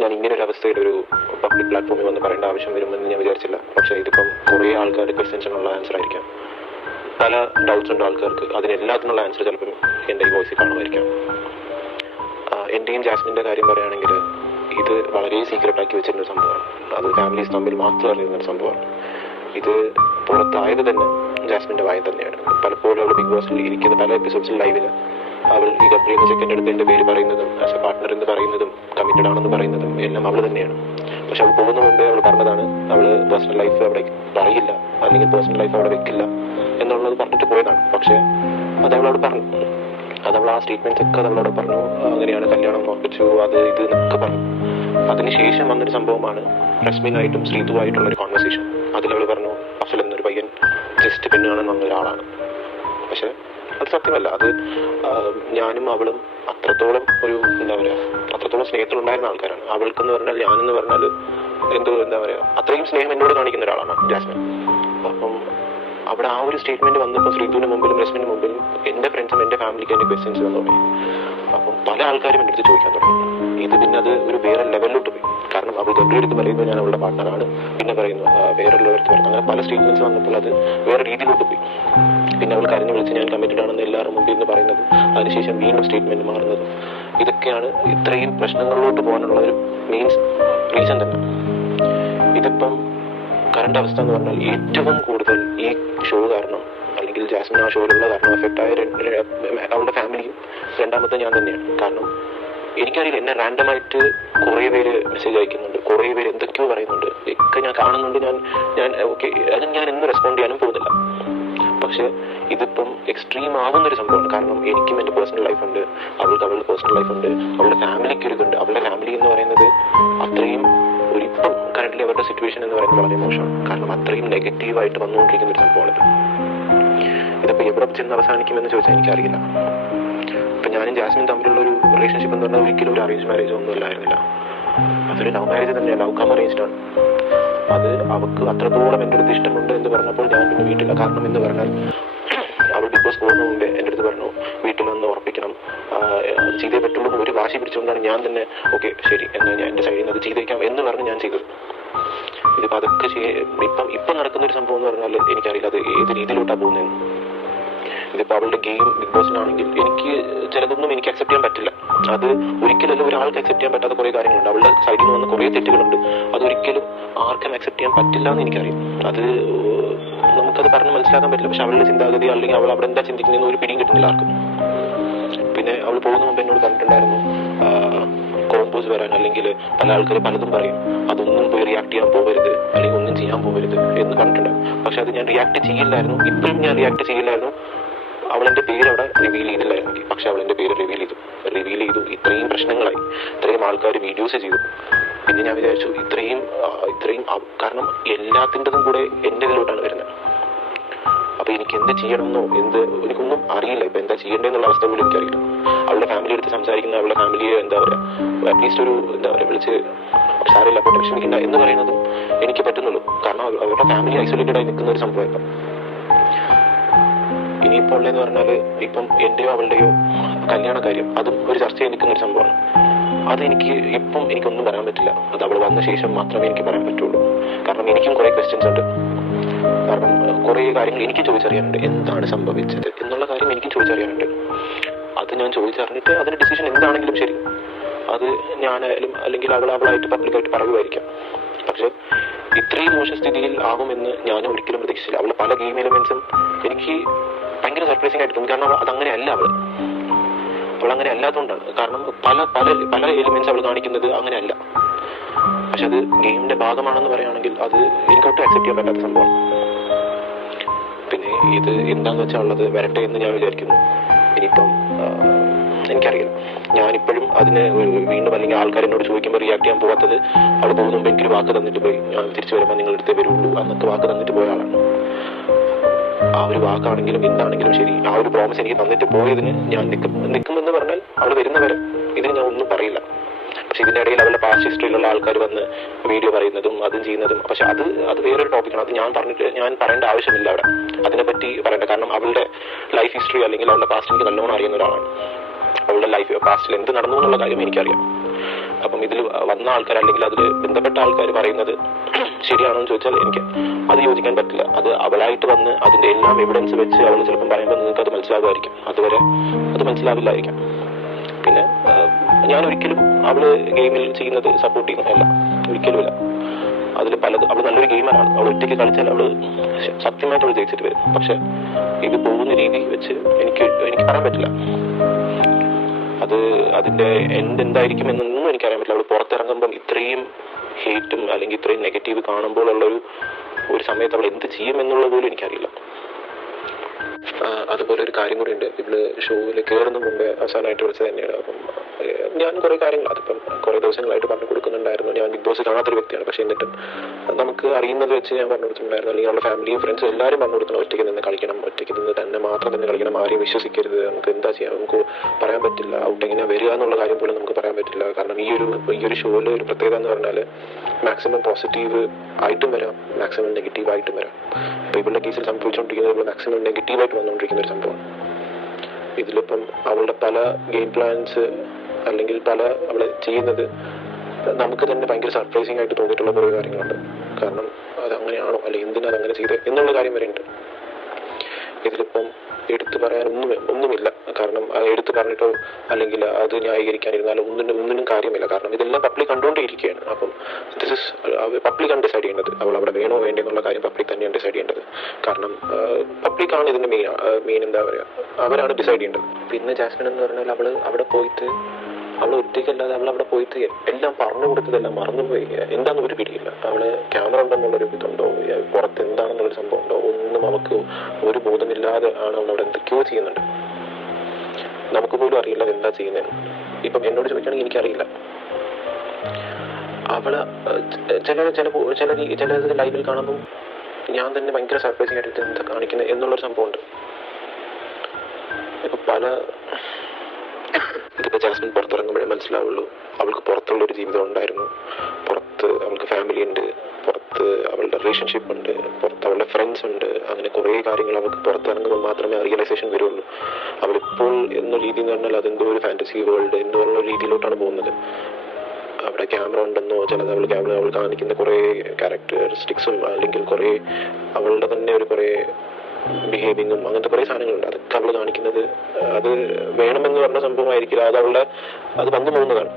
ഞാൻ ഇങ്ങനെ ഒരു അവസ്ഥയിൽ ഒരു പബ്ലിക് പ്ലാറ്റ്ഫോമിൽ വന്ന് പറയേണ്ട ആവശ്യം വരുമെന്ന് ഞാൻ വിചാരിച്ചില്ല. പക്ഷേ ഇതിപ്പം കുറേ ആൾക്കാരുടെ ക്വസ്റ്റ്യൻസിനുള്ള ആൻസർ ആയിരിക്കാം. പല ഡൗട്ട്സ് ഉണ്ട് ആൾക്കാർക്ക്. അതിനെല്ലാത്തിനുള്ള ആൻസർ ചിലപ്പം എൻ്റെ ഈ വോയിസിൽ കാണുമായിരിക്കാം. എൻ്റെയും ജാസ്മിൻ്റെ കാര്യം പറയുകയാണെങ്കിൽ ഇത് വളരെ സീക്രട്ടാക്കി വെച്ചിരുന്നൊരു സംഭവമാണ്. അത് ഫാമിലീസ് തമ്മിൽ മാത്രം അറിയുന്നൊരു സംഭവമാണ്. ഇത് പുറത്തായത് തന്നെ ജാസ്മിൻ്റെ വായ തന്നെയാണ്. പലപ്പോഴും അവൾ ബിഗ് ബോസിൽ ഇരിക്കുന്ന പല എപ്പിസോഡ്സിൽ ലൈവിൽ അവൾ ഈ ഗബ്രിയുടെ സെക്കൻഡ് അടുത്ത് എൻ്റെ പേര് പറയുന്നതും ആസ് എ പാർട്ട്ണർ എന്ന് പറയുന്നതും കമ്മിറ്റഡ് ആണെന്ന് പറയുന്നതും എല്ലാം അവൾ തന്നെയാണ്. പക്ഷെ അവൾ പോകുന്ന മുമ്പേ അവൾ പറഞ്ഞതാണ് അവൾ പേഴ്സണൽ ലൈഫ് അവിടെ പറയില്ല, അല്ലെങ്കിൽ പേഴ്സണൽ ലൈഫ് അവിടെ വെക്കില്ല എന്നുള്ളത് പറഞ്ഞിട്ട് പോയതാണ്. പക്ഷേ അതവളോട് പറഞ്ഞു, അതവൾ ആ സ്റ്റേറ്റ്മെന്റ്സ് ഒക്കെ അതവളോട് പറഞ്ഞു. അങ്ങനെയാണ് കല്യാണം ഉറപ്പിച്ചു, അത് ഇത് എന്നൊക്കെ പറഞ്ഞു. അതിനുശേഷം വന്നൊരു സംഭവമാണ് റസ്മിനായിട്ടും ശ്രീതുവായിട്ടുള്ളൊരു കോൺവെർസേഷൻ. അതിലവൾ പറഞ്ഞു അഫ്സൽ എന്നൊരു പയ്യൻ ജസ്റ്റ് പെണ്ണ് കാണാൻ വന്ന ഒരാളാണ്. പക്ഷെ അത് സത്യമല്ല. അത് ഞാനും അവളും അത്രത്തോളം ഒരു എന്താ പറയുക, അത്രത്തോളം സ്നേഹത്തിലുണ്ടായിരുന്ന ആൾക്കാരാണ്. അവൾക്കെന്ന് പറഞ്ഞാൽ ഞാനെന്ന് പറഞ്ഞാൽ എന്തോ എന്താ പറയുക, അത്രയും സ്നേഹം എന്നോട് കാണിക്കുന്ന ഒരാളാണ് ജാസ്മിൻ. അപ്പം അവിടെ ആ ഒരു സ്റ്റേറ്റ്മെന്റ് വന്നപ്പോൾ ശ്രീതുവിന് മുമ്പിലും റസ്മിന് മുമ്പിലും എൻ്റെ ഫ്രണ്ട്സും എൻ്റെ ഫാമിലിക്ക് എൻ്റെ ക്വസ്റ്റ്യൻസ് വന്നു തുടങ്ങി. അപ്പം പല ആൾക്കാരും എൻ്റെ അടുത്ത് ചോദിക്കാൻ തുടങ്ങി. ഇത് പിന്നെ അത് ഒരു വേറെ ലെവലിലോട്ട് പോയി. കാരണം അവൾ ഗബ്രി എടുത്ത് പറയുമ്പോൾ ഞാൻ അവളുടെ പാർട്ട്ണറാണ്, പിന്നെ പറയുന്നു വേറെയുള്ളവർക്ക് പറയുന്നു. അങ്ങനെ പല സ്റ്റേറ്റ്മെന്റ്സ് വന്നപ്പോൾ അത് വേറെ രീതിയിലോട്ട് പോയി. പിന്നെ അവൾ കരഞ്ഞു വിളിച്ച് ഞാൻ കമ്മിറ്റഡ് ആണെന്ന് എല്ലാവരും മുമ്പിൽ നിന്ന് പറയുന്നതും അതിനുശേഷം വീണ്ടും സ്റ്റേറ്റ്മെന്റ് മാറുന്നതും ഇതൊക്കെയാണ് ഇത്രയും പ്രശ്നങ്ങളിലോട്ട് പോകാനുള്ള ഒരു മെയിൻ റീസൺ തന്നെ. ഇതിപ്പം കറണ്ട് അവസ്ഥ എന്ന് പറഞ്ഞാൽ ഏറ്റവും കൂടുതൽ ഈ ഷോ കാരണം, അല്ലെങ്കിൽ ജാസ്മിൻ ആ ഷോയിലുള്ള കാരണം എഫക്റ്റ് ആയ അവളുടെ ഫാമിലിയും രണ്ടാമത്തെ ഞാൻ തന്നെയാണ്. കാരണം എനിക്കറിയില്ല, എന്നെ റാൻഡമായിട്ട് കുറേ പേര് മെസ്സേജ് അയക്കുന്നുണ്ട്, കുറേ പേര് എന്തൊക്കെയോ പറയുന്നുണ്ട്, ഒക്കെ ഞാൻ കാണുന്നുണ്ട്. ഞാൻ ഓക്കെ, അത് ഞാൻ എന്ന് റെസ്പോണ്ട് ചെയ്യാനും പോകുന്നില്ല. പക്ഷെ ഇതിപ്പം എക്സ്ട്രീം ആവുന്നൊരു സംഭവമാണ്. കാരണം എനിക്കും എൻ്റെ പേഴ്സണൽ ലൈഫ് ഉണ്ട്, അവൾക്ക് അവളുടെ പേഴ്സണൽ ലൈഫ് ഉണ്ട്, അവളുടെ ഫാമിലിക്ക് ഒരു ഇതുണ്ട്. അവളുടെ ഫാമിലി എന്ന് പറയുന്നത് അത്രയും ഒരിപ്പം കറന്റ്ലി അവരുടെ സിറ്റുവേഷൻ എന്ന് പറയുന്നത് വളരെ മോശമാണ്. കാരണം അത്രയും നെഗറ്റീവായിട്ട് വന്നുകൊണ്ടിരിക്കുന്ന ഒരു സംഭവമാണ്. ഇതിപ്പോൾ എവിടെ ചെന്ന് അവസാനിക്കുമെന്ന് ചോദിച്ചാൽ എനിക്കറിയില്ല. ഇപ്പം ഞാനും ജാസ്മിൻ തമ്മിലുള്ള ഒരു റിലേഷൻഷിപ്പ് എന്ന് പറഞ്ഞാൽ ഒരിക്കലും ഒരു അറേഞ്ച് മാരേജ് ഒന്നും അല്ലായിരുന്നില്ല. അതൊരു ലവ് മാരേജ് തന്നെയാണ്, ലവ് കം അറേഞ്ച്ഡ് ആണ്. അത് അവൾക്ക് അത്രത്തോളം എൻ്റെ അടുത്ത് ഇഷ്ടമുണ്ട് എന്ന് പറഞ്ഞപ്പോൾ ഞാൻ പിന്നെ വീട്ടില്ല. കാരണം എന്ന് പറഞ്ഞാൽ അവൾ ബിഗ് ബോസ് പോകുന്ന മുമ്പേ എൻ്റെ അടുത്ത് പറഞ്ഞു വീട്ടിൽ വന്ന് ഉറപ്പിക്കണം, അത് ചെയ്തേ പറ്റുള്ളൂ. ഒരു വാശി പിടിച്ചുകൊണ്ടാണ് ഞാൻ തന്നെ ഓക്കെ ശരി എന്നാൽ ഞാൻ എൻ്റെ സൈഡിൽ നിന്ന് അത് ചെയ്തേക്കാം എന്ന് പറഞ്ഞ് ഞാൻ ചെയ്തത്. ഇതിപ്പോൾ അതൊക്കെ ഇപ്പം നടക്കുന്നൊരു സംഭവം എന്ന് പറഞ്ഞാൽ എനിക്കറിയില്ല അത് ഏത് രീതിയിലോട്ടാണ് പോകുന്നതെന്ന്. ഇതിപ്പോൾ അവളുടെ ഗെയിം ബിഗ് ബോസിനാണെങ്കിൽ എനിക്ക് ചിലതൊന്നും എനിക്ക് അക്സെപ്റ്റ് ചെയ്യാൻ പറ്റില്ല. അത് ഒരിക്കലല്ല ഒരാൾക്ക് അക്സെപ്റ്റ് ചെയ്യാൻ പറ്റാത്ത കുറേ കാര്യങ്ങളുണ്ട്. അവളുടെ സൈഡിൽ നിന്ന് വന്ന കുറേ തെറ്റുകളുണ്ട്. അതൊരിക്കലും ആർക്കും അക്സെപ്റ്റ് ചെയ്യാൻ പറ്റില്ല എന്ന് എനിക്കറിയാം. അത് നമുക്കത് പറഞ്ഞ് മനസ്സിലാക്കാൻ പറ്റില്ല. പക്ഷെ അവളുടെ ചിന്താഗതി അല്ലെങ്കിൽ അവൾ അവിടെ എന്താ ചിന്തിക്കുന്നതെന്ന് ഒരു പിടിയും കിട്ടുന്നില്ല ആർക്കും. പിന്നെ അവൾ പോകുന്ന മുമ്പ് എന്നോട് പറഞ്ഞിട്ടുണ്ടായിരുന്നു കോമ്പോസ് വരാൻ, അല്ലെങ്കിൽ പല ആൾക്കാർ പലതും പറയും, അതൊന്നും പോയി റിയാക്ട് ചെയ്യാൻ പോകരുത്, അല്ലെങ്കിൽ ഒന്നും ചെയ്യാൻ പോകരുത് എന്ന് പറഞ്ഞിട്ടുണ്ടായിരുന്നു. പക്ഷെ അത് ഞാൻ റിയാക്ട് ചെയ്യില്ലായിരുന്നു. ഇപ്പോഴും ഞാൻ റിയാക്ട് ചെയ്യില്ലായിരുന്നു അവളെൻ്റെ പേര് അവിടെ റിവീൽ ചെയ്തില്ലായിരുന്നെങ്കിൽ. പക്ഷെ അവളെൻ്റെ പേര് റിവീൽ ചെയ്തു. ഇത്രയും പ്രശ്നങ്ങളായി, ഇത്രയും ആൾക്കാർ വീഡിയോസ് ചെയ്തു. പിന്നെ ഞാൻ വിചാരിച്ചു ഇത്രയും കാരണം എല്ലാത്തിൻ്റെതും കൂടെ എൻ്റെ ഇതിലോട്ടാണ് വരുന്നത്. അപ്പോൾ എനിക്ക് എന്ത് ചെയ്യണമെന്നോ എനിക്കൊന്നും അറിയില്ല. ഇപ്പം എന്താ ചെയ്യേണ്ടതെന്നുള്ള അവസ്ഥ പോലും എനിക്കറിയില്ല. അവളുടെ ഫാമിലി എടുത്ത് സംസാരിക്കുന്ന അവളുടെ ഫാമിലിയെ എന്താ പറയുക, അറ്റ്ലീസ്റ്റ് ഒരു എന്താ പറയുക വിളിച്ച് സാരമില്ല അപ്പോൾ ക്ഷമിക്കണ്ട എന്ന് പറയുന്നതും എനിക്ക് പറ്റുന്നുള്ളൂ. കാരണം അവരുടെ ഫാമിലി ഐസൊലേറ്റഡ് ആയി നിൽക്കുന്ന ഒരു സംഭവം. ഇപ്പം ഇനിയിപ്പോൾ ഉള്ളതെന്ന് പറഞ്ഞാൽ ഇപ്പം എൻ്റെയോ അവളുടെയോ കല്യാണ കാര്യം അതും ഒരു ചർച്ച ചെയ്ത് നിൽക്കുന്ന ഒരു സംഭവമാണ്. അതെനിക്ക് ഇപ്പം എനിക്കൊന്നും പറയാൻ പറ്റില്ല. അത് അവൾ വന്ന ശേഷം മാത്രമേ എനിക്ക് പറയാൻ പറ്റുള്ളൂ. കാരണം എനിക്കും കുറേ ക്വസ്റ്റ്യൻസ് ഉണ്ട്. കാരണം കുറേ കാര്യങ്ങൾ എനിക്ക് ചോദിച്ചറിയാനുണ്ട്. എന്താണ് സംഭവിച്ചത് എന്നുള്ള കാര്യം എനിക്കും ചോദിച്ചറിയാനുണ്ട്. അത് ഞാൻ ചോദിച്ചറിഞ്ഞിട്ട് അതിന് ഡിസിഷൻ എന്താണെങ്കിലും ശരി അത് ഞാനായാലും അല്ലെങ്കിൽ അവളായിട്ട് പബ്ലിക്കായിട്ട് പറയുമായിരിക്കാം. പക്ഷെ ഇത്രയും മോശം സ്ഥിതിയിൽ ആകുമെന്ന് ഞാനും ഒരിക്കലും പ്രതീക്ഷിച്ചില്ല. അവളുടെ പല ഗെയിം എലിമെന്റ്സും എനിക്ക് ഭയങ്കര സർപ്രൈസിംഗ് ആയിട്ട് തോന്നി. കാരണം അതങ്ങനെ അല്ല, അവളങ്ങനെ അല്ലാത്തതുകൊണ്ടാണ്. കാരണം പല പല പല എലിമെന്റ്സ് അവൾ കാണിക്കുന്നത് അങ്ങനെ അല്ല. പക്ഷെ അത് ഗെയിമിന്റെ ഭാഗമാണെന്ന് പറയുകയാണെങ്കിൽ അത് എനിക്കൊട്ടും അക്സെപ്റ്റ് ചെയ്യാൻ പറ്റാത്ത സംഭവമാണ്. പിന്നെ ഇത് എന്താണെന്ന് വെച്ചാൽ ഉള്ളത് വരട്ടെ എന്ന് ഞാൻ വിചാരിക്കുന്നു. ഇനിയിപ്പം എനിക്കറിയില്ല, ഞാനിപ്പോഴും അതിന് വീണ്ടും അല്ലെങ്കിൽ ആൾക്കാർ എന്നോട് ചോദിക്കുമ്പോൾ റിയാക്ട് ചെയ്യാൻ പോകാത്തത് അവൾ പോകുന്ന മുമ്പ് എനിക്കൊരു വാക്ക് തന്നിട്ട് പോയി, ഞാൻ തിരിച്ചു വരുമ്പോൾ നിങ്ങളുടെ അടുത്തേ വരുള്ളൂ അന്നത്തെ വാക്ക് തന്നിട്ട് പോയ ആളാണ്. ആ ഒരു വാക്കാണെങ്കിലും എന്താണെങ്കിലും ശരി, ആ ഒരു പ്രോമിസ് എനിക്ക് തന്നിട്ട് പോയതിന് ഞാൻ നിൽക്കുമെന്ന് പറഞ്ഞാൽ അവൾ വരുന്നവരെ ഇതിന് ഞാൻ ഒന്നും പറയില്ല. പക്ഷെ ഇതിൻ്റെ ഇടയിൽ അവളുടെ പാസ്റ്റ് ഹിസ്റ്ററിയിലുള്ള ആൾക്കാർ വന്ന് വീഡിയോ പറയുന്നതും അതും ചെയ്യുന്നതും, പക്ഷെ അത് വേറൊരു ടോപ്പിക്കാണ്. അത് ഞാൻ പറയേണ്ട ആവശ്യമില്ല അവിടെ, അതിനെപ്പറ്റി പറയേണ്ട. കാരണം അവളുടെ ലൈഫ് ഹിസ്റ്ററി അല്ലെങ്കിൽ അവളുടെ പാസ്റ്റ് എനിക്ക് നല്ലോണം അറിയുന്ന ഒരാളാണ്. അവളുടെ ലൈഫ് പാസ്റ്റിൽ എന്ത് നടന്നു എന്നുള്ള കാര്യം എനിക്കറിയാം. അപ്പം ഇതിൽ വന്ന ആൾക്കാർ അല്ലെങ്കിൽ അതിൽ ബന്ധപ്പെട്ട ആൾക്കാർ പറയുന്നത് ശരിയാണോ എന്ന് ചോദിച്ചാൽ എനിക്ക് അത് യോജിക്കാൻ പറ്റില്ല. അത് അവളായിട്ട് വന്ന് അതിന്റെ എല്ലാം എവിഡൻസ് വെച്ച് അവൾ ചിലപ്പം പറയുമ്പോൾ നിങ്ങൾക്ക് അത് മനസ്സിലാകുമായിരിക്കും, അതുവരെ അത് മനസ്സിലാവില്ലായിരിക്കും. പിന്നെ ഞാൻ ഒരിക്കലും അവള് ഗെയിമിൽ ചെയ്യുന്നത് സപ്പോർട്ട് ചെയ്യുന്നതല്ല, ഒരിക്കലുമില്ല. അതിൽ പലത് അവൾ നല്ലൊരു ഗെയിമറാണ്, അവൾ ഒറ്റയ്ക്ക് കളിച്ചാൽ അവള് സത്യമായിട്ട് അവൾ ജയിച്ചിട്ട് വരും. പക്ഷെ ഇത് പോകുന്ന രീതി വെച്ച് എനിക്ക് പറയാൻ പറ്റില്ല. അത് അതിന്റെ എന്തായിരിക്കും എന്നൊന്നും എനിക്കറിയാൻ പറ്റില്ല. അവൾ പുറത്തിറങ്ങുമ്പം ഇത്രയും ഹേറ്റും അല്ലെങ്കിൽ ഇത്രയും നെഗറ്റീവ് കാണുമ്പോഴുള്ള ഒരു സമയത്ത് അവൾ എന്ത് ചെയ്യും എന്നുള്ളത് പോലും എനിക്കറിയില്ല. അതുപോലെ ഒരു കാര്യം കൂടി ഉണ്ട്, ഇവള് ഷോയിൽ കയറുന്ന മുമ്പേ അവസാനമായിട്ട് വിളിച്ചത് തന്നെയാണ്. അപ്പം ഞാൻ കുറെ കാര്യങ്ങൾ അതിപ്പം കുറെ ദിവസങ്ങളായിട്ട് പറഞ്ഞു കൊടുക്കുന്നുണ്ടായിരുന്നു. ഞാൻ ബിഗ് ബോസ് കാണാത്തൊരു വ്യക്തിയാണ്, പക്ഷെ എന്നിട്ടും നമുക്ക് അറിയുന്നത് വെച്ച് ഞാൻ പറഞ്ഞു കൊടുത്തിട്ടുണ്ടായിരുന്നു. അല്ലെങ്കിൽ നമ്മുടെ ഫാമിലിയും ഫ്രണ്ട്സും എല്ലാവരും പറഞ്ഞു കൊടുക്കണം, ഒറ്റയ്ക്ക് നിന്ന് കളിക്കണം, ഒറ്റയ്ക്ക് നിന്ന് തന്നെ മാത്രം തന്നെ കളിക്കണം, ആരെയും വിശ്വസിക്കരുത്, നമുക്ക് എന്താ ചെയ്യാം, നമുക്ക് പറയാൻ പറ്റില്ല, ഔട്ട് എങ്ങനെ വരിക എന്നുള്ള കാര്യം പോലും നമുക്ക് പറയാൻ പറ്റില്ല. കാരണം ഈ ഒരു ഷോയിൽ ഒരു പ്രത്യേകത എന്ന് പറഞ്ഞാൽ മാക്സിമം പോസിറ്റീവ് ആയിട്ടും വരാം, മാക്സിമം നെഗറ്റീവ് ആയിട്ടും വരാം. ഇപ്പൊ ഇവളുടെ കേസിൽ സംഭവിച്ചുകൊണ്ടിരിക്കുന്നത് മാക്സിമം നെഗറ്റീവായിട്ട് വന്നുകൊണ്ടിരിക്കുന്ന ഒരു സംഭവം. ഇതിലിപ്പം അവളുടെ പല ഗെയിം പ്ലാൻസ് അല്ലെങ്കിൽ പല അവള് ചെയ്യുന്നത് നമുക്ക് തന്നെ ഭയങ്കര സർപ്രൈസിങ് ആയിട്ട് തോന്നിയിട്ടുള്ള കുറേ കാര്യങ്ങളുണ്ട്. കാരണം അത് അങ്ങനെയാണോ അല്ലെങ്കിൽ എന്തിനാ അതങ്ങനെ ചെയ്തത് എന്നുള്ള കാര്യം വരെ ഉണ്ട്. ഇതിലിപ്പം എടുത്തു പറയാൻ ഒന്നുമില്ല. കാരണം അത് എടുത്തു പറഞ്ഞിട്ടോ അല്ലെങ്കിൽ അത് ന്യായീകരിക്കാനിരുന്നാലോ ഒന്നിനും കാര്യമില്ല. കാരണം ഇതെല്ലാം പബ്ലിക് കണ്ടുകൊണ്ടേയിരിക്കുകയാണ്. അപ്പം ദിസ് ഇസ് പബ്ലിക്കാണ് ഡിസൈഡ് ചെയ്യേണ്ടത്. അവൾ അവിടെ വേണോ വേണ്ടേ എന്നുള്ള കാര്യം പബ്ലിക് തന്നെയാണ് ഡിസൈഡ് ചെയ്യേണ്ടത്. കാരണം പബ്ലിക്കാണ് ഇതിന്റെ മെയിൻ എന്താ പറയുക, അവരാണ് ഡിസൈഡ് ചെയ്യേണ്ടത്. പിന്നെ ജാസ്മിൻ എന്ന് പറഞ്ഞാൽ അവിടെ പോയിട്ട് അവൾ ഒറ്റയ്ക്കല്ലാതെ അവളവിടെ പോയിട്ട് എല്ലാം പറഞ്ഞു കൊടുത്തതെല്ലാം മറന്നുപോയി. എന്താണെന്ന് ഒരു പിടിയില്ല. അവള് ക്യാമറ ഉണ്ടെന്നുള്ളൊരു ഇതുണ്ടോ, പുറത്ത് എന്താണെന്നുള്ളൊരു സംഭവം ഉണ്ടോ, ഒന്നും അവൾക്ക് ഒരു ബോധമില്ലാതെ ആണ് അവളവിടെ എന്തൊക്കെയോ ചെയ്യുന്നുണ്ട്. നമുക്ക് പോലും അറിയില്ല എന്താ ചെയ്യുന്നത്. ഇപ്പം എന്നോട് ചോദിക്കുകയാണെങ്കിൽ എനിക്കറിയില്ല. അവള് ചില ലൈവിൽ കാണുമ്പോൾ ഞാൻ തന്നെ ഭയങ്കര സർപ്രൈസിംഗ് ആയിട്ട് എന്താ കാണിക്കുന്നത് എന്നുള്ളൊരു സംഭവമുണ്ട്. ഇപ്പൊ ഇതിപ്പോ ജാസ്മിൻ പുറത്തിറങ്ങുമ്പോഴേ മനസ്സിലാവുള്ളൂ അവൾക്ക് പുറത്തുള്ളൊരു ജീവിതം ഉണ്ടായിരുന്നു. പുറത്ത് അവൾക്ക് ഫാമിലി ഉണ്ട്, പുറത്ത് അവളുടെ റിലേഷൻഷിപ്പ് ഉണ്ട്, പുറത്ത് അവളുടെ ഫ്രണ്ട്സ് ഉണ്ട്. അങ്ങനെ കുറേ കാര്യങ്ങൾ അവൾക്ക് പുറത്തിറങ്ങുമ്പോൾ മാത്രമേ റിയലൈസേഷൻ വരുള്ളൂ. അവളിപ്പോൾ എന്ന രീതി എന്ന് പറഞ്ഞാൽ അതെന്തോ ഒരു ഫാന്റസി വേൾഡ് എന്നുള്ള രീതിയിലോട്ടാണ് പോകുന്നത്. അവിടെ ക്യാമറ ഉണ്ടെന്നോ ചിലത് അവൾ കാണിക്കുന്ന കുറേ ക്യാരക്ടറിസ്റ്റിക്സും അല്ലെങ്കിൽ കുറേ അവളുടെ തന്നെ ഒരു കുറേ ബിഹേവിങ്ങും അങ്ങനത്തെ കുറേ സാധനങ്ങളുണ്ട്. അതൊക്കെ അവൾ കാണിക്കുന്നത് അത് വേണമെന്ന് പറഞ്ഞ സംഭവമായിരിക്കില്ല, അത് വന്നു പോകുന്നതാണ്.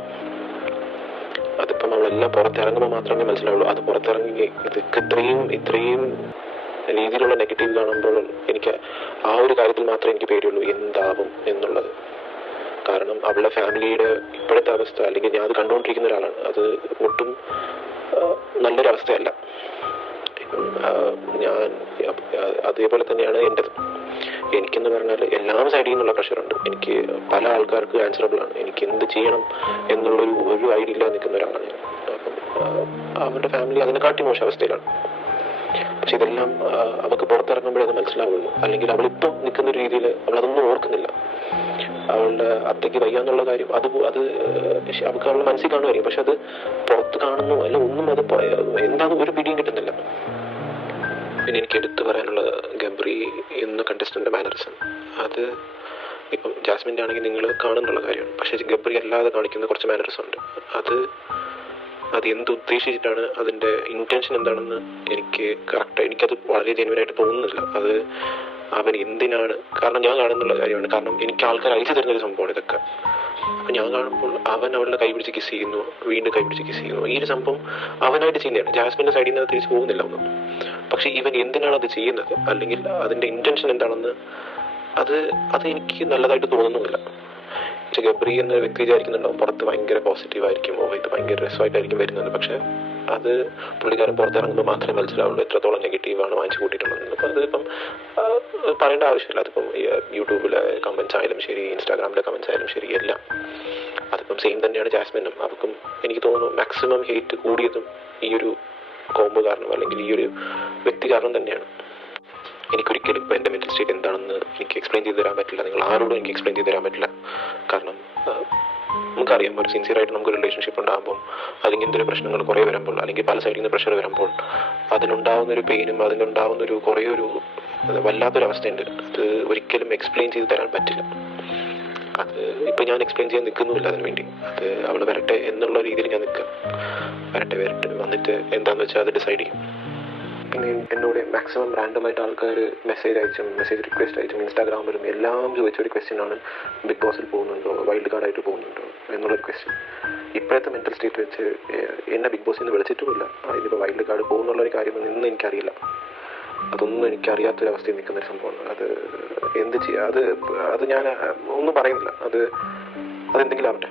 അതിപ്പം അവളെല്ലാം പുറത്തിറങ്ങുമ്പോൾ മാത്രമേ മനസ്സിലാവുള്ളൂ. അത് പുറത്തിറങ്ങി ഇതൊക്കെ ഇത്രയും രീതിയിലുള്ള നെഗറ്റീവ് കാണുമ്പോൾ എനിക്ക് ആ ഒരു കാര്യത്തിൽ മാത്രമേ എനിക്ക് പേടിയുള്ളൂ എന്താവും എന്നുള്ളത്. കാരണം അവളുടെ ഫാമിലിയുടെ ഇപ്പോഴത്തെ അവസ്ഥ അല്ലെങ്കിൽ ഞാൻ അത് കണ്ടുകൊണ്ടിരിക്കുന്ന ഒരാളാണ്, അത് ഒട്ടും നല്ലൊരവസ്ഥയല്ല. ഞാൻ അതേപോലെ തന്നെയാണ് എൻ്റെത്. എനിക്കെന്ന് പറഞ്ഞാൽ എല്ലാം സൈഡിൽ നിന്നുള്ള പ്രഷറുണ്ട്. എനിക്ക് പല ആൾക്കാർക്ക് ആൻസറബിൾ ആണ്. എനിക്ക് എന്ത് ചെയ്യണം എന്നുള്ളൊരു ഐഡിയ ഇല്ലാതെ നിൽക്കുന്ന ഒരാളാണ് ഞാൻ. അപ്പം അവരുടെ ഫാമിലി അതിനെക്കാട്ടി മോശം അവസ്ഥയിലാണ്. പക്ഷെ ഇതെല്ലാം അവൾക്ക് പുറത്തിറങ്ങുമ്പോഴേ അത് മനസ്സിലാവുള്ളൂ. അല്ലെങ്കിൽ അവളിപ്പം നിൽക്കുന്ന ഒരു രീതിയിൽ അവളതൊന്നും ഓർക്കുന്നില്ല. അവളുടെ അത്തേക്ക് വയ്യാന്നുള്ള കാര്യം അത് അവൾക്ക് അവളുടെ മനസ്സിൽ കാണുമായിരിക്കും. പക്ഷെ അത് പുറത്ത് കാണുന്നു അല്ല ഒന്നും അത് എന്താണെന്ന് ഒരു പിടിയും കിട്ടുന്നില്ല. പിന്നെ എനിക്ക് എടുത്തു പറയാനുള്ള ഗബ്രി എന്ന കണ്ടസ്റ്റന്റ് മാനറിസം, അത് ഇപ്പം ജാസ്മിൻ്റെ ആണെങ്കിൽ നിങ്ങൾ കാണുന്നുള്ള കാര്യമാണ്. പക്ഷെ ഗബ്രി അല്ലാതെ കാണിക്കുന്ന കുറച്ച് മാനറിസം ഉണ്ട്. അത് എന്തുദ്ദേശിച്ചിട്ടാണ്, അതിൻ്റെ ഇൻറ്റൻഷൻ എന്താണെന്ന് എനിക്കത് വളരെ ജെന്യുവനായിട്ട് തോന്നുന്നില്ല. അത് അവൻ എന്തിനാണ്, കാരണം ഞാൻ കാണുന്നുള്ള കാര്യമാണ്. കാരണം എനിക്ക് ആൾക്കാർ അയച്ചു തരുന്നൊരു സംഭവമാണ് ഇതൊക്കെ. അപ്പം ഞാൻ കാണുമ്പോൾ അവൻ അവളുടെ കൈ പിടിച്ച് കിസ് ചെയ്യുന്നു, വീണ്ടും കൈ പിടിച്ച് കിസ് ചെയ്യുന്നു. ഈ ഒരു സംഭവം അവനായിട്ട് ചെയ്യുന്നതാണ്. ജാസ്മിൻ്റെ സൈഡിൽ നിന്ന് തിരിച്ച് പോകുന്നില്ല ഒന്നും. പക്ഷെ ഇവൻ എന്തിനാണ് അത് ചെയ്യുന്നത് അല്ലെങ്കിൽ അതിൻ്റെ ഇൻറ്റൻഷൻ എന്താണെന്ന് അത് എനിക്ക് നല്ലതായിട്ട് തോന്നുന്നില്ല. ഗബ്രി എന്ന വ്യക്തി വിചാരിക്കുന്നുണ്ടാവും പുറത്ത് ഭയങ്കര പോസിറ്റീവായിരിക്കും, ഇത് ഭയങ്കര രസമായിട്ടായിരിക്കും വരുന്നത്. പക്ഷെ അത് പുള്ളിക്കാരൻ പുറത്തിറങ്ങുമ്പോൾ മാത്രമേ മനസ്സിലാവുള്ളൂ എത്രത്തോളം നെഗറ്റീവാണ് വാങ്ങിച്ചു കൂട്ടിയിട്ടുള്ളത്. അപ്പം അതിപ്പം പറയേണ്ട ആവശ്യമില്ല. അതിപ്പം യൂട്യൂബിലെ കമൻസ് ആയാലും ശരി, ഇൻസ്റ്റാഗ്രാമിലെ കമൻസ് ആയാലും ശരി, എല്ലാം അതിപ്പം സെയിം തന്നെയാണ് ജാസ്മിനും. അവർക്കും എനിക്ക് തോന്നുന്നു മാക്സിമം ഹേറ്റ് കൂടിയതും ഈ ഒരു കോംബോ കാരണം അല്ലെങ്കിൽ ഈ ഒരു വ്യക്തി കാരണം തന്നെയാണ്. എനിക്കൊരിക്കലും ഇപ്പോൾ എൻ്റെ മെൻ്റൽ സ്റ്റേറ്റ് എന്താണെന്ന് എനിക്ക് എക്സ്പ്ലെയിൻ ചെയ്ത് തരാൻ പറ്റില്ല. നിങ്ങൾ ആരോടും എനിക്ക് എക്സ്പ്ലെയിൻ ചെയ്ത് തരാൻ പറ്റില്ല. കാരണം നമുക്കറിയാം, ഒരു സിൻസിയറായിട്ട് നമുക്കൊരു റിലേഷൻഷിപ്പ് ഉണ്ടാകുമ്പോൾ അതിങ്ങനത്തെ ഒരു പ്രശ്നങ്ങൾ കുറേ വരുമ്പോൾ അല്ലെങ്കിൽ പല സൈഡിൽ നിന്ന് പ്രഷർ വരുമ്പോൾ അതിനുണ്ടാവുന്നൊരു പെയിനും അതിനുണ്ടാവുന്നൊരു കുറേ ഒരു വല്ലാത്തൊരവസ്ഥയുണ്ട്. അത് ഒരിക്കലും എക്സ്പ്ലെയിൻ ചെയ്ത് തരാൻ പറ്റില്ല. അത് ഇപ്പം ഞാൻ എക്സ്പ്ലെയിൻ ചെയ്യാൻ നിൽക്കുന്നുമില്ല അതിന് വേണ്ടി. അത് അവൾ വരട്ടെ എന്നുള്ള രീതിയിൽ ഞാൻ നിൽക്കുക. വരട്ടെ വന്നിട്ട് എന്താണെന്ന് വെച്ചാൽ അത് ഡിസൈഡ് ചെയ്യും. പിന്നെ എന്നോട് മാക്സിമം റാൻഡമായിട്ട് ആൾക്കാർ മെസ്സേജ് റിക്വസ്റ്റ് അയച്ചും ഇൻസ്റ്റാഗ്രാമിലും എല്ലാം ചോദിച്ചൊരു ക്വസ്റ്റ്യനാണ്, ബിഗ് ബോസിൽ പോകുന്നുണ്ടോ, വൈൽഡ് കാർഡായിട്ട് പോകുന്നുണ്ടോ എന്നുള്ളൊരു ക്വസ്റ്റ്യൻ. ഇപ്പോഴത്തെ മെൻ്റൽ സ്റ്റേറ്റ് വെച്ച് എന്നെ ബിഗ് ബോസിൽ നിന്ന് വിളിച്ചിട്ടുമില്ല. ഇതിപ്പോൾ വൈൽഡ് കാർഡ് പോകുന്നുള്ളൊരു കാര്യം ഇന്ന് എനിക്കറിയില്ല. അതൊന്നും എനിക്കറിയാത്തൊരവസ്ഥയിൽ നിൽക്കുന്നൊരു സംഭവമാണ്. അത് എന്ത് ചെയ്യുക, അത് ഞാൻ ഒന്നും പറയുന്നില്ല. അതെന്തെങ്കിലും ആവട്ടെ.